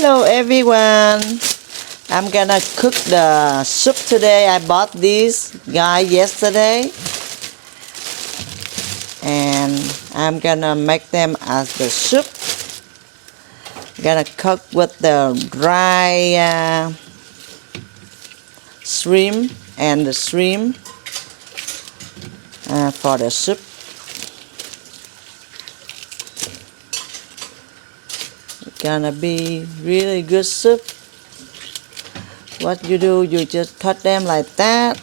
Hello everyone. I'm gonna cook the soup today. I bought these guy yesterday and I'm gonna make them as the soup. Gonna cook with the dry shrimp and the shrimp for the soup. Gonna be really good soup. What you do, you just cut them like that.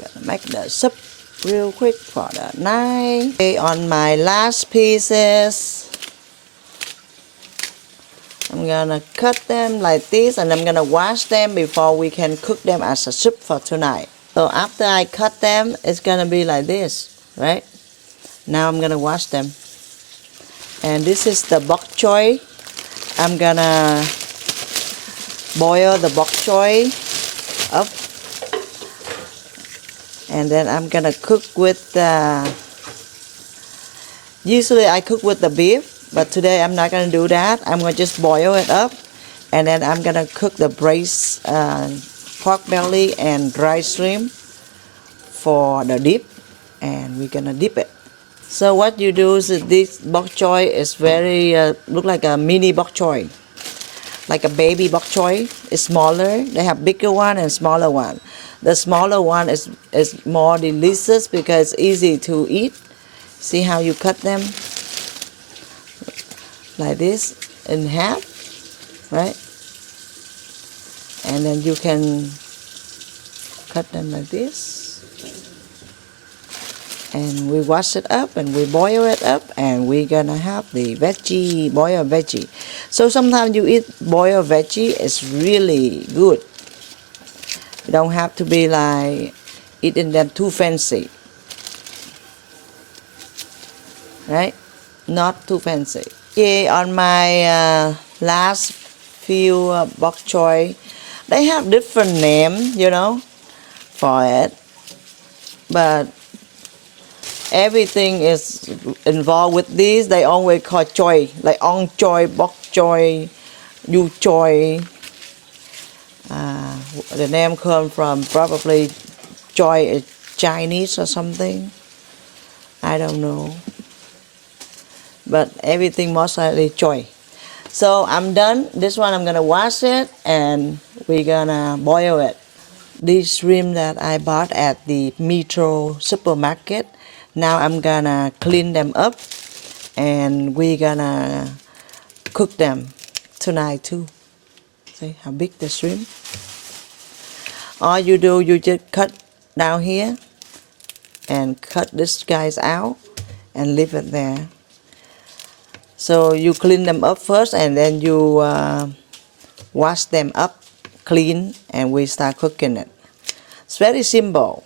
Gonna make the soup real quick for the night. Okay, on my last pieces, I'm gonna cut them like this and I'm gonna wash them before we can cook them as a soup for tonight. So after I cut them, it's gonna be like this, right? Now I'm gonna wash them. And this is the bok choy. I'm gonna boil the bok choy up. And then I'm gonna cook with usually I cook with the beef. But today I'm not going to do that. I'm going to just boil it up. And then I'm going to cook the braised pork belly and dry shrimp for the dip. And we're going to dip it. So what you do is this bok choy is very, look like a mini bok choy. Like a baby bok choy. It's smaller. They have bigger one and smaller one. The smaller one is more delicious because it's easy to eat. See how you cut them? Like this in half, right? And then you can cut them like this. And we wash it up and we boil it up and we're gonna have the veggie, boiled veggie. So sometimes you eat boiled veggie, it's really good. You don't have to be like eating them too fancy, right? Not too fancy. Okay, on my last few bok choy, they have different names, you know, for it. But everything is involved with these. They always call choy, like ong choy, bok choy, yu choy. The name comes from probably choy is Chinese or something. I don't know. But everything most likely choy. So I'm done. This one I'm gonna wash it and we're gonna boil it. These shrimp that I bought at the Metro supermarket, now I'm gonna clean them up and we're gonna cook them tonight too. See how big the shrimp? All you do, you just cut down here and cut this guys out and leave it there. So you clean them up first and then you wash them up clean and we start cooking it. It's very simple.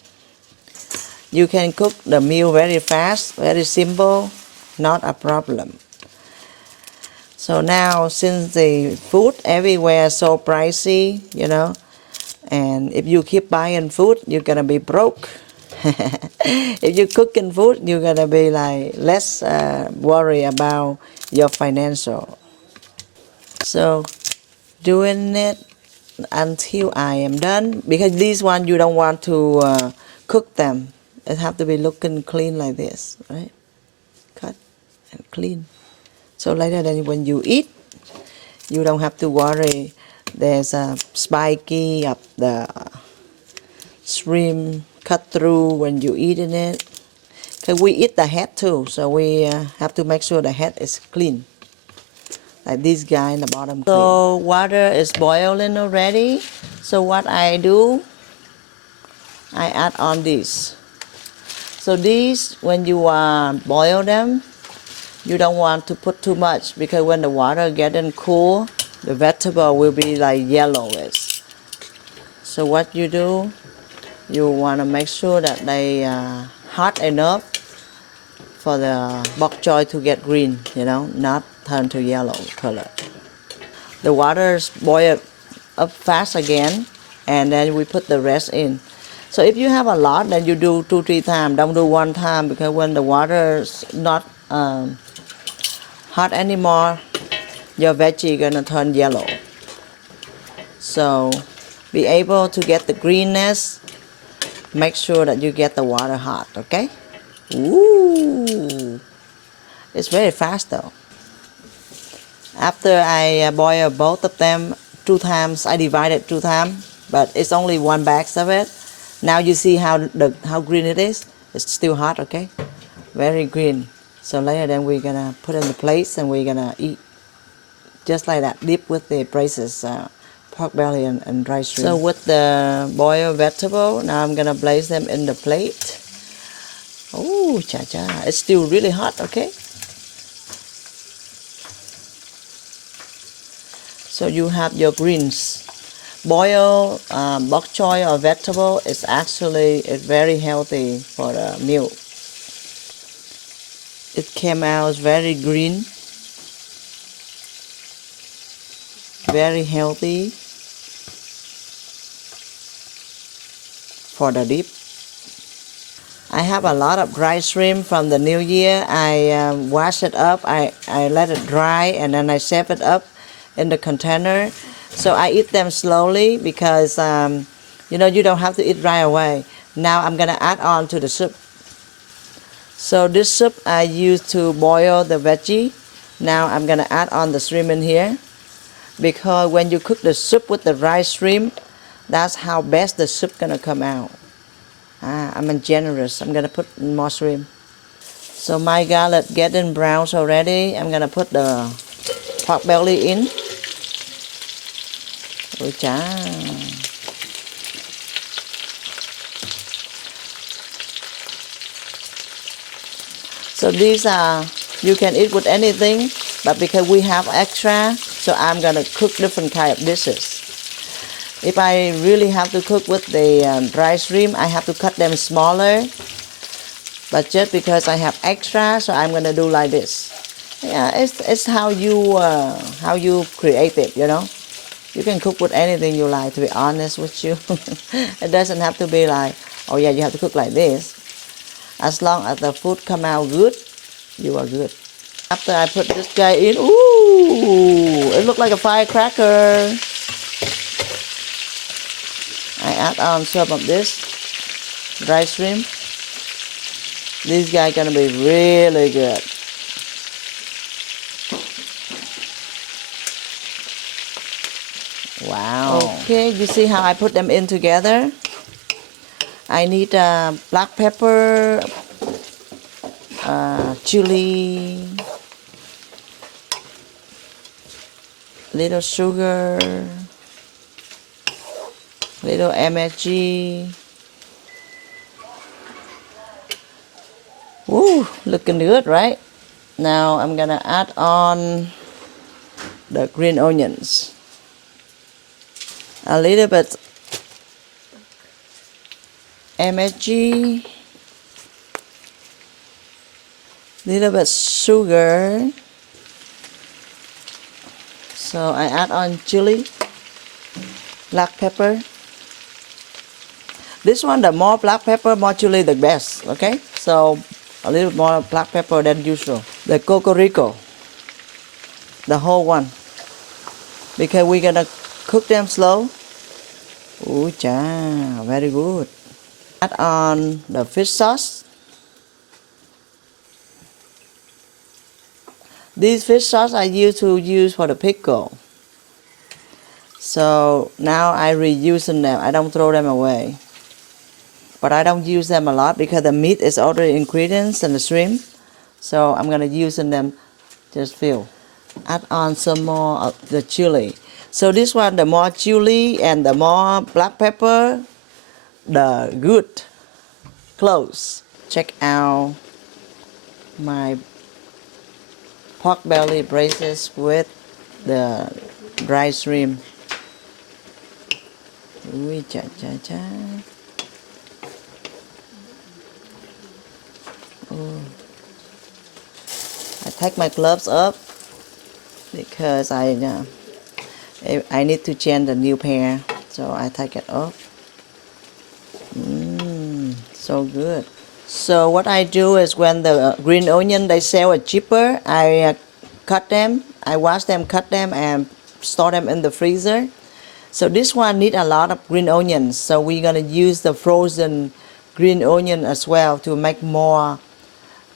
You can cook the meal very fast, very simple, not a problem. So now since the food everywhere is so pricey, you know, and if you keep buying food, you're gonna be broke. If you're cooking food, you're gonna be like less worry about your financial. So doing it until I am done, because this one you don't want to cook them. It have to be looking clean like this, right? Cut and clean. So later then when you eat, you don't have to worry there's a spiky of the shrimp cut through when you eating it. Because we eat the head too, so we have to make sure the head is clean. Like this guy in the bottom. So water is boiling already. So what I do, I add on this. So these, when you boil them, you don't want to put too much because when the water getting cool, the vegetable will be like yellowish. So what you do, you want to make sure that they hot enough for the bok choy to get green, you know, not turn to yellow color. The water boil up fast again, and then we put the rest in. So if you have a lot, then you do 2-3 times. Don't do one time, because when the water's not hot anymore, your veggie gonna turn yellow. So be able to get the greenness. Make sure that you get the water hot, okay? Ooh, it's very fast though. After I boil both of them 2 times, I divided 2 times, but it's only 1 bag of it. Now you see how green it is. It's still hot, okay? Very green. So later then we're gonna put it in the plates and we're gonna eat just like that, dip with the braised pork belly and dry shrimp. So with the boiled vegetable, now I'm gonna place them in the plate. Oh, cha-cha, it's still really hot, okay? So you have your greens. Boiled bok choy or vegetable is actually very healthy for the meal. It came out very green, very healthy for the dip. I have a lot of dry shrimp from the new year. I wash it up, I let it dry, and then I save it up in the container. So I eat them slowly because you know, you don't have to eat right away. Now I'm gonna add on to the soup. So this soup I use to boil the veggie. Now I'm gonna add on the shrimp in here, because when you cook the soup with the dry shrimp, that's how best the soup gonna come out. I'm generous. I'm gonna put more shrimp. So my garlic getting brown already. I'm gonna put the pork belly in. Ôi chà. So these are, you can eat with anything, but because we have extra, so I'm gonna cook different kind of dishes. If I really have to cook with the dry shrimp, I have to cut them smaller. But just because I have extra, so I'm gonna do like this. Yeah, it's how you create it, you know. You can cook with anything you like, to be honest with you. It doesn't have to be like, oh yeah, you have to cook like this. As long as the food come out good, you are good. After I put this guy in, ooh, it looks like a firecracker. I add on some of this dry shrimp. This guy gonna be really good. Wow. Okay, you see how I put them in together? I need black pepper, chili, little sugar, little MSG. Woo, looking good, right? Now I'm gonna add on the green onions. A little bit MSG, little bit sugar. So I add on chili, black pepper. This one, the more black pepper, more chili, the best, okay? So a little more black pepper than usual. The cocorico, the whole one, because we're gonna cook them slow. Ooh, cha, very good. Add on the fish sauce. These fish sauce I used to use for the pickle. So now I reusing them. I don't throw them away. But I don't use them a lot because the meat is already ingredients and the shrimp. So I'm gonna use them just few. Add on some more of the chili. So this one, the more chili and the more black pepper, the good. Close. Check out my pork belly braces with the dry shrimp. Ui, cha cha cha. Ooh. I take my gloves up because I I need to change the new pair, so I take it off. So good. So what I do is when the green onion they sell it cheaper, I cut them, I wash them, cut them, and store them in the freezer. So this one need a lot of green onions, so we're gonna use the frozen green onion as well to make more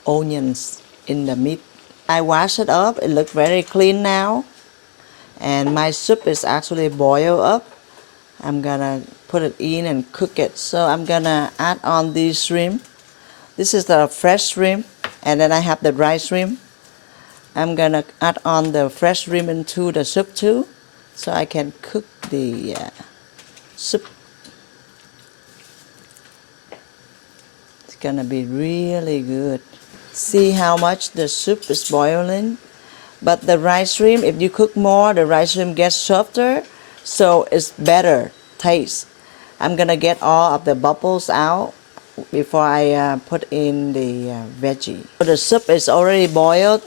onions in the meat. I wash it up, it looks very clean now, and my soup is actually boiled up. I'm gonna put it in and cook it. So I'm gonna add on the shrimp. This is the fresh shrimp, and then I have the dry shrimp. I'm gonna add on the fresh shrimp into the soup too, so I can cook the soup. It's gonna be really good. See how much the soup is boiling? But the rice shrimp, if you cook more, the rice shrimp gets softer, so it's better taste. I'm gonna get all of the bubbles out before I put in the veggie. The soup is already boiled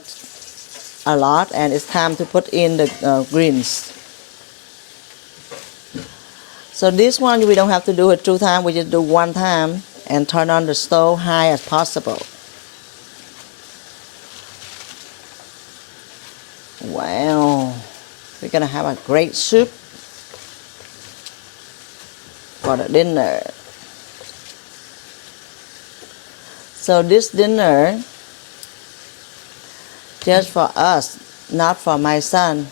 a lot, and it's time to put in the greens. So this one we don't have to do it 2 times, we just do 1 time and turn on the stove high as possible. Wow, we're gonna have a great soup for the dinner. So this dinner just for us, not for my son,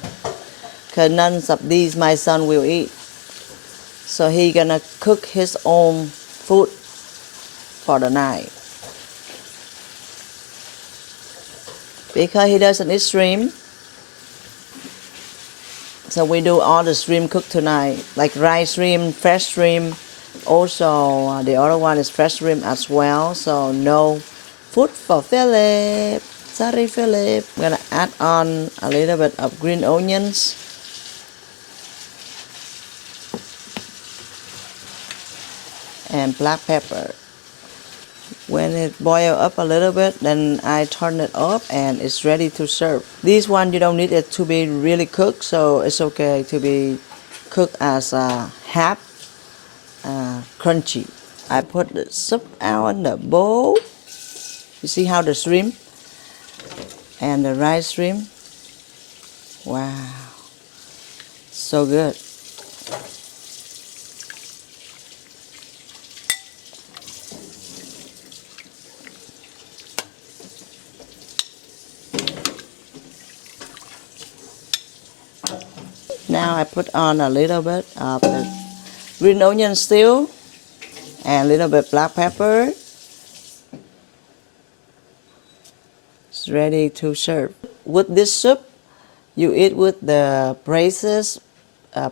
because none of these my son will eat. So he gonna cook his own food for the night. Because he doesn't eat shrimp, so we do all the shrimp cooked tonight, like rice shrimp, fresh shrimp. Also, the other one is fresh shrimp as well. So no food for Philip. Sorry, Philip. I'm gonna add on a little bit of green onions. And black pepper. When it boils up a little bit, then I turn it off and it's ready to serve. This one you don't need it to be really cooked, so it's okay to be cooked as half crunchy. I put the soup out in the bowl. You see how the shrimp and the rice shrimp. Wow, so good. Now I put on a little bit of the green onion still and a little bit black pepper. It's ready to serve. With this soup, you eat with the braised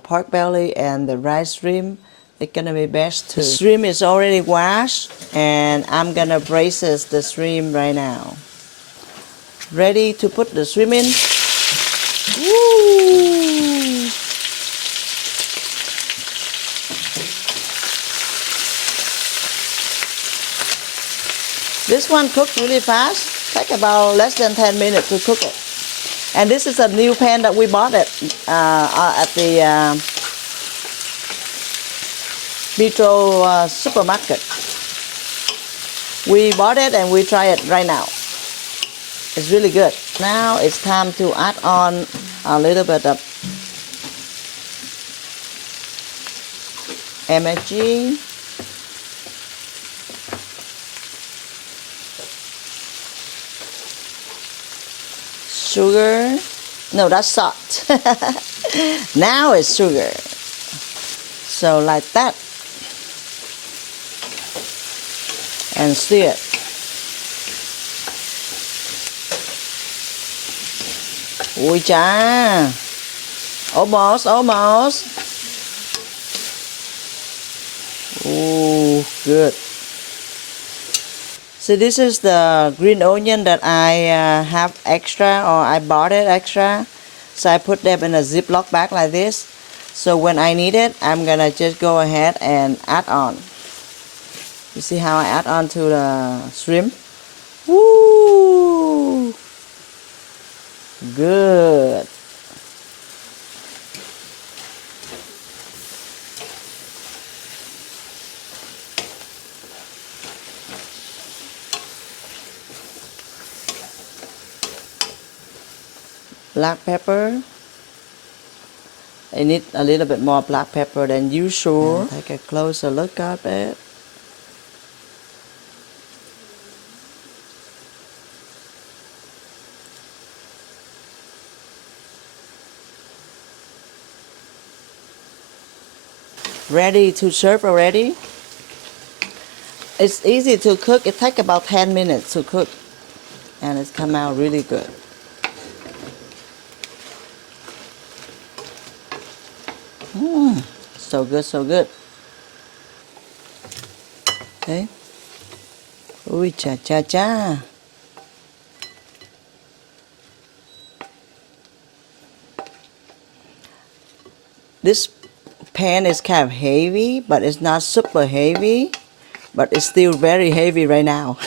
pork belly and the rice shrimp. It's gonna be best too. The shrimp is already washed, and I'm gonna braise the shrimp right now. Ready to put the shrimp in. Woo! This one cooks really fast. Take about less than 10 minutes to cook it. And this is a new pan that we bought at the Metro supermarket. We bought it and we try it right now. It's really good. Now it's time to add on a little bit of MSG, sugar. No, that's salt. Now it's sugar. So like that. And stir it. Ui cha. Almost. Ooh, good. So this is the green onion that I have extra, or I bought it extra. So I put them in a Ziploc bag like this. So when I need it, I'm gonna just go ahead and add on. You see how I add on to the shrimp? Woo! Good. black pepper. I need a little bit more black pepper than usual. And take a closer look at it. Ready to serve already. It's easy to cook. It takes about 10 minutes to cook, and it's come out really good. So good, so good. Okay. Ui cha cha cha. This pan is kind of heavy, but it's not super heavy, but it's still very heavy right now.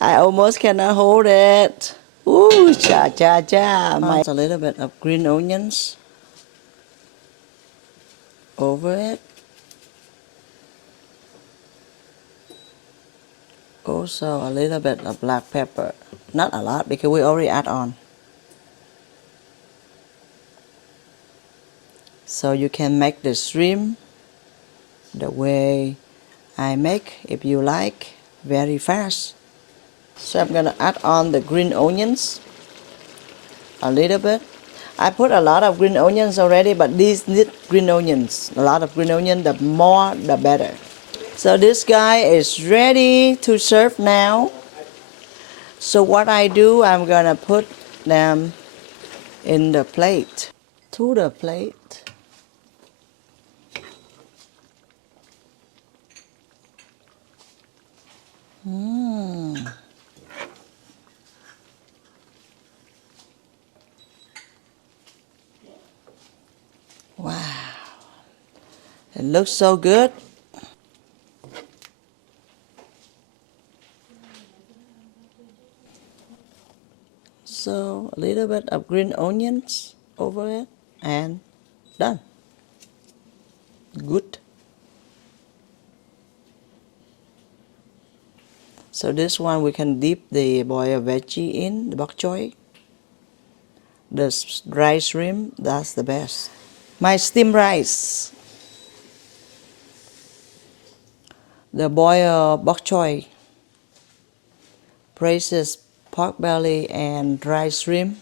I almost cannot hold it. Ooh, cha cha cha. A little bit of green onions over it. Also a little bit of black pepper. Not a lot because we already add on. So you can make the shrimp the way I make if you like, very fast. So I'm gonna add on the green onions a little bit. I put a lot of green onions already, but these need green onions. A lot of green onion, the more the better. So this guy is ready to serve now. So what I do, I'm gonna put them in the plate. To the plate. Wow. It looks so good. So a little bit of green onions over it and done. Good. So this one we can dip the boiled veggie in, the bok choy. The dry shrimp, that's the best. My steamed rice. The boiled bok choy. Braised pork belly and dry shrimp.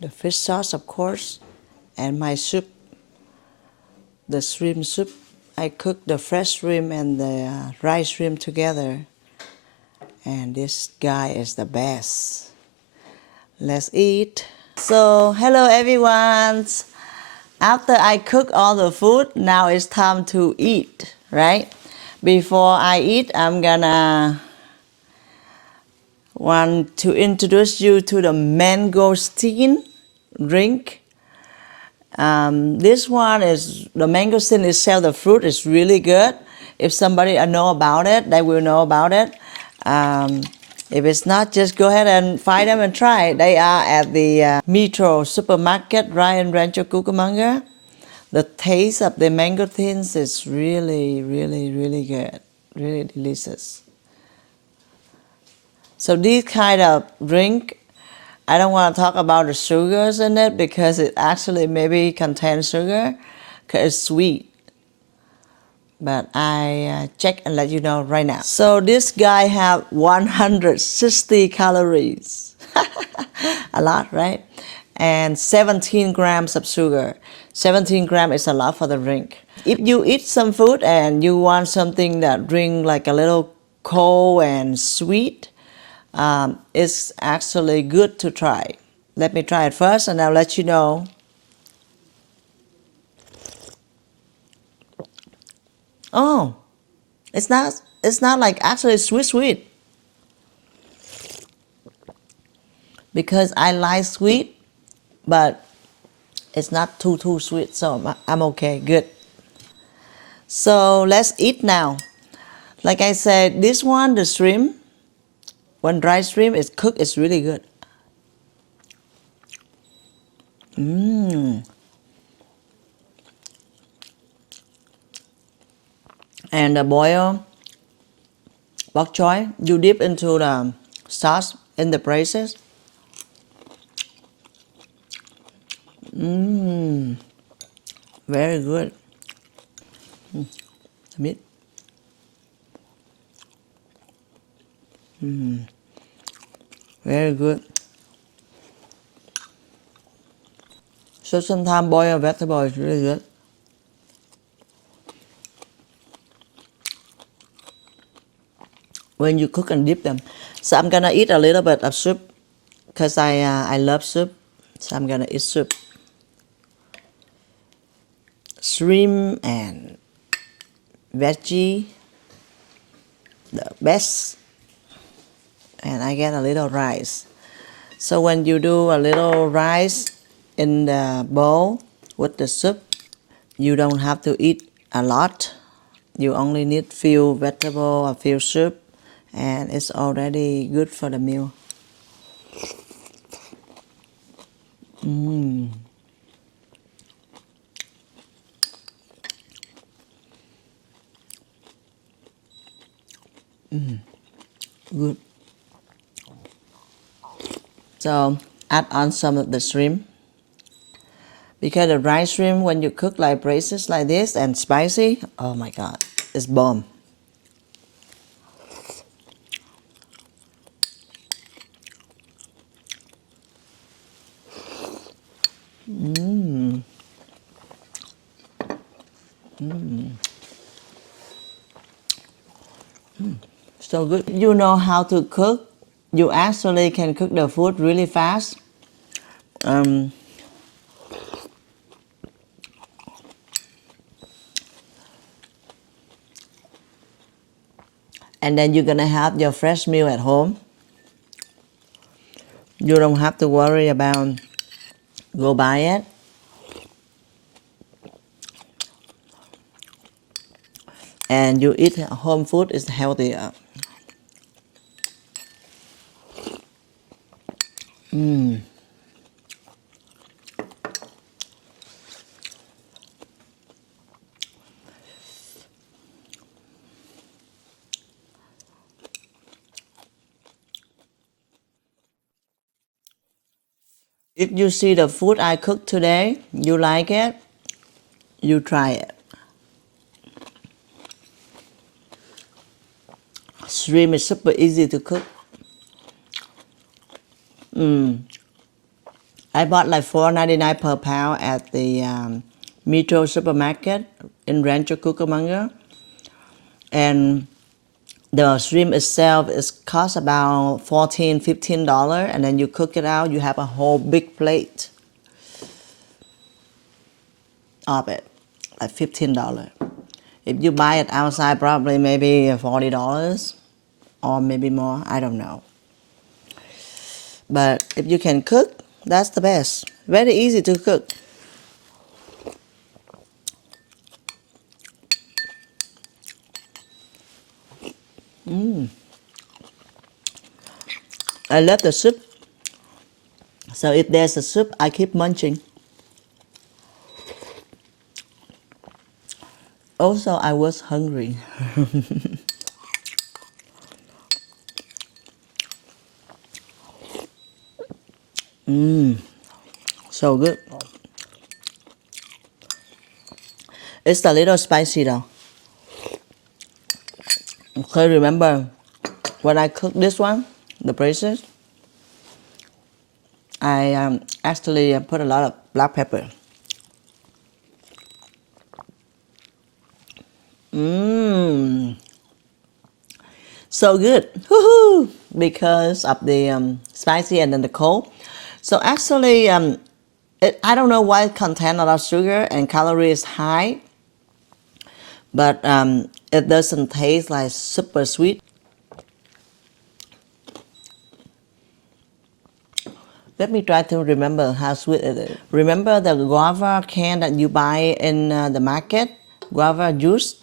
The fish sauce, of course, and my soup, the shrimp soup. I cook the fresh shrimp and the dry shrimp together, and this guy is the best. Let's eat. So, hello everyone. After I cook all the food, now it's time to eat, right? Before I eat, I'm gonna want to introduce you to the mangosteen drink. This one is the mangosteen itself. The fruit is really good. If somebody know about it, they will know about it. If it's not, just go ahead and find them and try it. They are at the Metro supermarket right in Rancho Cucamonga. The taste of the mangosteens is really, really, really good. Really delicious. So this kind of drink, I don't want to talk about the sugars in it because it actually maybe contains sugar because it's sweet. But I check and let you know right now. So this guy have 160 calories. A lot, right? And 17 grams of sugar. 17 grams is a lot for the drink. If you eat some food and you want something that drink like a little cold and sweet, it's actually good to try. Let me try it first and I'll let you know. Oh, it's not like actually sweet because I like sweet, but it's not too sweet, so I'm okay, good. So let's eat now. Like I said, this one, the shrimp, when dry shrimp is cooked, it's really good. And the boiled bok choy, you dip into the sauce in the braces. Very good. The meat. Very good. So sometimes boiled vegetable is really good. When you cook and dip them. So I'm gonna eat a little bit of soup because I love soup. So I'm gonna eat soup. Shrimp and veggie, the best. And I get a little rice. So when you do a little rice in the bowl with the soup, you don't have to eat a lot. You only need few vegetable, a few soup, and it's already good for the meal. Good. So add on some of the shrimp. Because the rice shrimp, when you cook like braised like this and spicy, oh my God, it's bomb. So good. You know how to cook. You actually can cook the food really fast. Um, and then you're gonna have your fresh meal at home. You don't have to worry about go buy it. And you eat home food is healthier. If you see the food I cooked today, you like it, you try it. Shrimp is super easy to cook. I bought like $4.99 per pound at the Metro supermarket in Rancho Cucamonga. And the shrimp itself is cost about $14-15, and then you cook it out, you have a whole big plate of it, like $15. If you buy it outside, probably maybe $40 or maybe more, I don't know. But if you can cook, that's the best. Very easy to cook. I love the soup. So if there's a soup, I keep munching. Also, I was hungry. So good. It's a little spicy though. Okay, remember when I cooked this one, the braces, I actually put a lot of black pepper. So good. Woohoo! Because of the spicy and then the cold. So actually, I don't know why it contains a lot of sugar and calorie is high, but it doesn't taste like super sweet. Let me try to remember how sweet it is. Remember the guava can that you buy in the market, guava juice?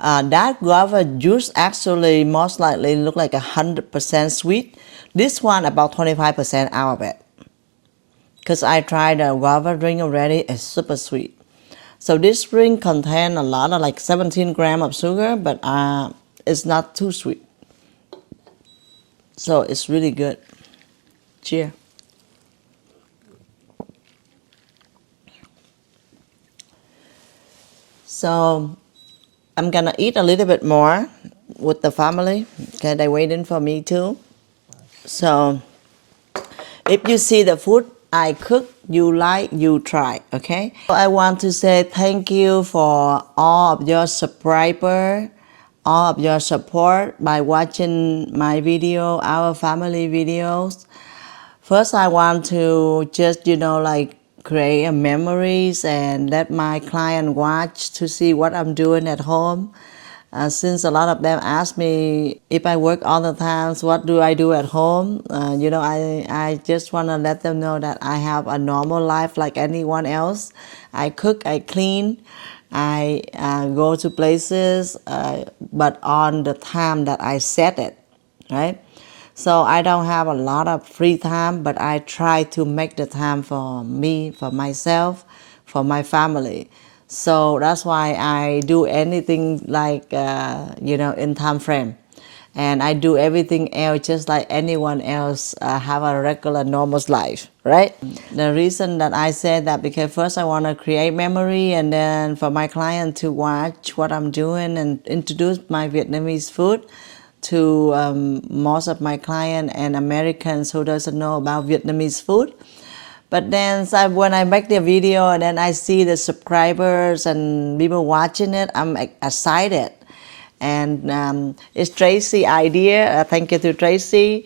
That guava juice actually most likely look like 100% sweet. This one about 25% out of it. Because I tried the guava drink already, it's super sweet. So this drink contains a lot of like 17 grams of sugar, but it's not too sweet. So it's really good. Cheers. So I'm gonna eat a little bit more with the family. Okay, they're waiting for me too. So if you see the food I cook, you like, you try, okay? I want to say thank you for all of your subscribers, all of your support by watching my video, our family videos. First, I want to just, like create a memories and let my client watch to see what I'm doing at home. Since a lot of them ask me if I work all the time, what do I do at home? I just want to let them know that I have a normal life like anyone else. I cook, I clean, I go to places, but on the time that I set it, right? So I don't have a lot of free time, but I try to make the time for me, for myself, for my family. So that's why I do anything like, in time frame. And I do everything else just like anyone else have a regular normal life, right? The reason that I said that because first I want to create memory and then for my client to watch what I'm doing and introduce my Vietnamese food to most of my clients and Americans who doesn't know about Vietnamese food. But then when I make the video and then I see the subscribers and people watching it, I'm excited. And it's Tracy idea. Thank you to Tracy.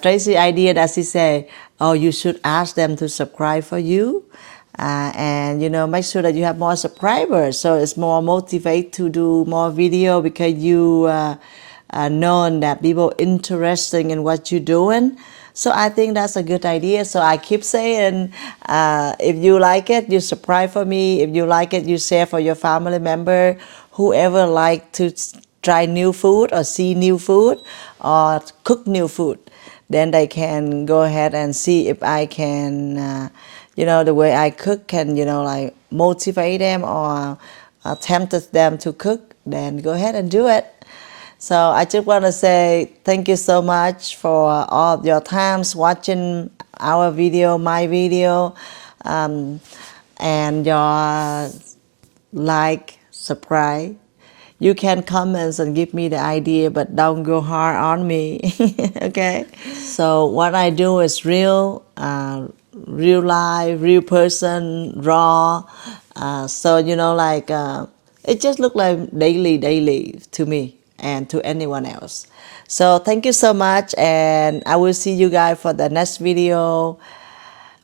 Tracy idea that she say, oh, you should ask them to subscribe for you. And make sure that you have more subscribers so it's more motivate to do more video because you known that people interested in what you're doing. So I think that's a good idea. So I keep saying, if you like it, you subscribe for me. If you like it, you share for your family member. Whoever like to try new food or see new food or cook new food, then they can go ahead and see if I can, the way I cook can, like motivate them or tempt them to cook, then go ahead and do it. So I just want to say thank you so much for all of your times watching our video, my video, and your like, subscribe. You can comment and give me the idea, but don't go hard on me, okay? So what I do is real, real life, real person, raw. So it just look like daily to me and to anyone else. So thank you so much, and I will see you guys for the next video.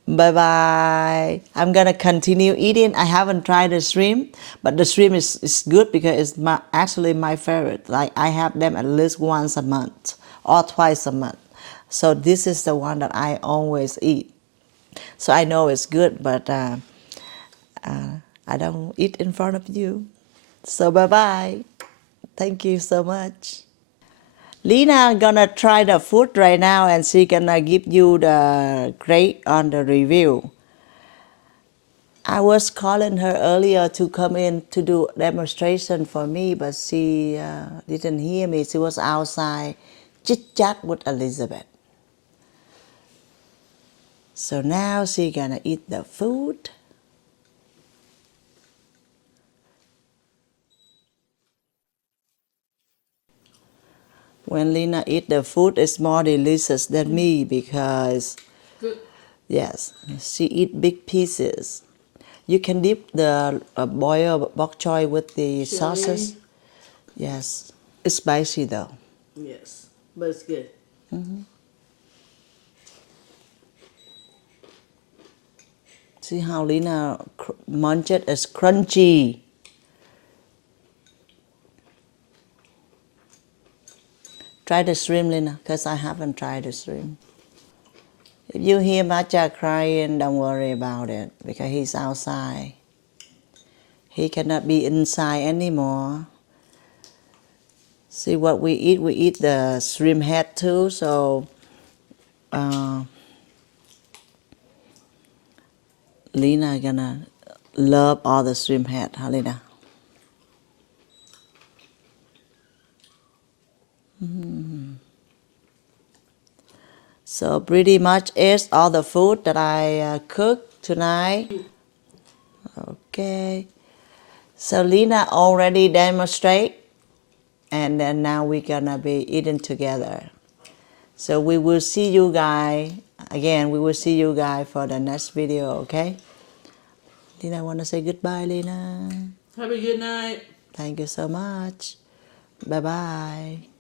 Bye bye. I'm gonna continue eating. I haven't tried the shrimp, but the shrimp is good because it's actually my favorite. Like I have them at least once a month or twice a month. So this is the one that I always eat. So I know it's good, but I don't eat in front of you. So bye bye. Thank you so much. Lina gonna try the food right now and she gonna give you the grade on the review. I was calling her earlier to come in to do demonstration for me, but she didn't hear me. She was outside chit-chat with Elizabeth. So now she gonna eat the food. When Lina eat the food, it's more delicious than me because, Good. yes, she eat big pieces. You can dip the boiled bok choy with the sauces. Chili. Yes, it's spicy though. Yes, but it's good. See how Lina munch it? It's crunchy. Try the shrimp, Lina, because I haven't tried the shrimp. If you hear Matcha crying, don't worry about it because he's outside. He cannot be inside anymore. See what we eat the shrimp head too, so Lina gonna love all the shrimp head, huh, Lina? So pretty much is all the food that I cooked tonight. Okay. So Lena already demonstrate, and then now we're gonna be eating together. So we will see you guys again. We will see you guys for the next video. Okay. Lena, wanna say goodbye, Lena? Have a good night. Thank you so much. Bye bye.